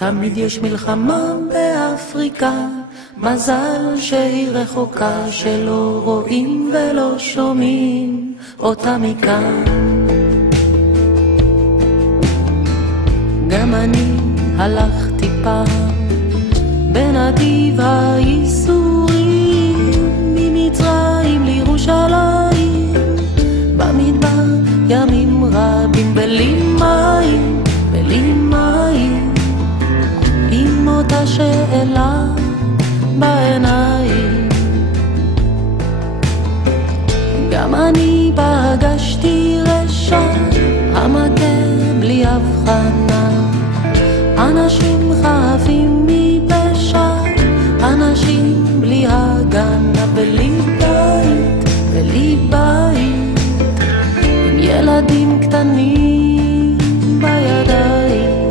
תמיד יש מלחמה באפריקה, מזל שהיא רחוקה, שלא רואים ולא שומעים אותה מכאן. גם אני הלכתי פעם בנתיב הייסורים, ממצרים לירושלים, במדבר ימים רבים, בלי מים, בלי מים, עם אותה שאלה בעיניים. גם אני פגשתי רשע המכה בלי הבחנה, אנשים חפים מפשע, אנשים בלי הגנה, בלי בית, בלי בית, עם ילדים קטנים בידיים,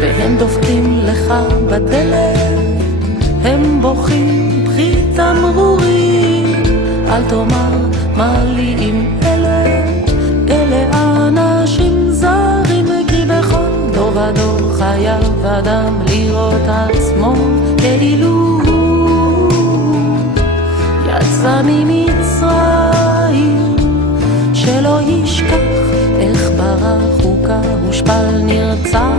והם דופקים לך בדלת, הם בוכים בכי תמרורים. אל תאמר מה לי עם אלה, אלה אנשים זרים, כי בכל דור ודור חייב אדם לראות עצמו כאילו יצא ממצרים, שלא ישכח איך ברח הוכה, הושפל נרצח,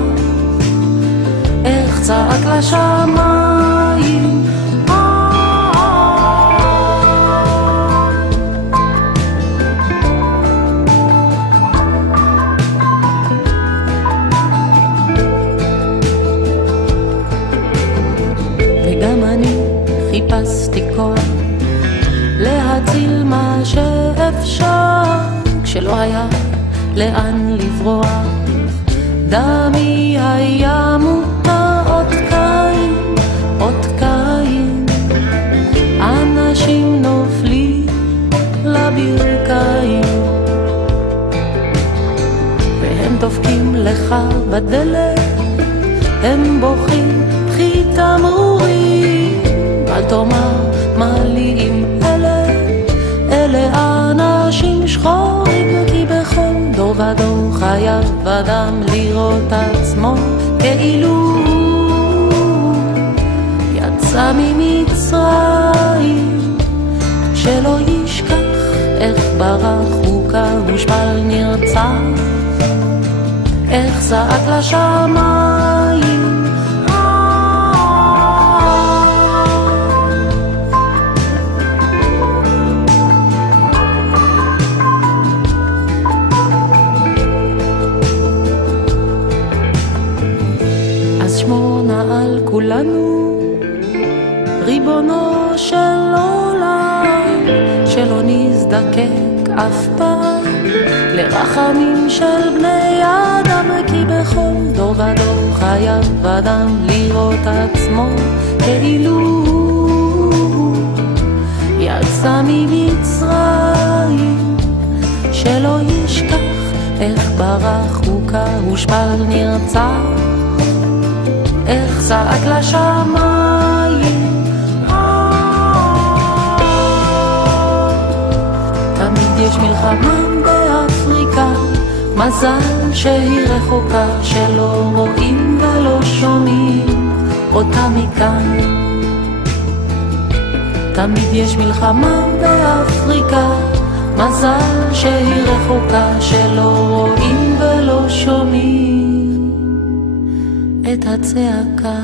איך צעק לשמיים. וגם אני חיפשתי כוח להציל מה שאפשר, כשלא היה לאן לברוח, דמי היה מותר, אות קין, אות קין, אנשים נופלים לברכיים, והם דופקים לך בדלת, הם בוכים בכי תמרורים. אל תאמר מה לי עם אלה, אלה אנשים שחורים, כי בכל דור ודור חייב אדם לראות עצמו כאילו יצא ממצרים, שלא ישכח איך ברח הוכה, הושפל נרצח, איך זעק לשמיים. אז שמור נא על כולנו, ריבונו של עולם, שלא נזדקק אף פעם לרחמים של בני אדם, כי בכל דור ודור חייב אדם לראות עצמו כאילו יצא ממצרים, שלא ישכח איך ברח הוכה, הושפל נרצח, איך צעק לשמיים. תמיד יש מלחמה באפריקה, מזל שהיא רחוקה, שלא רואים ולא שומעים אותה מכאן. תמיד יש מלחמה באפריקה, מזל שהיא רחוקה, שלא רואים ולא שומעים את הצעקה.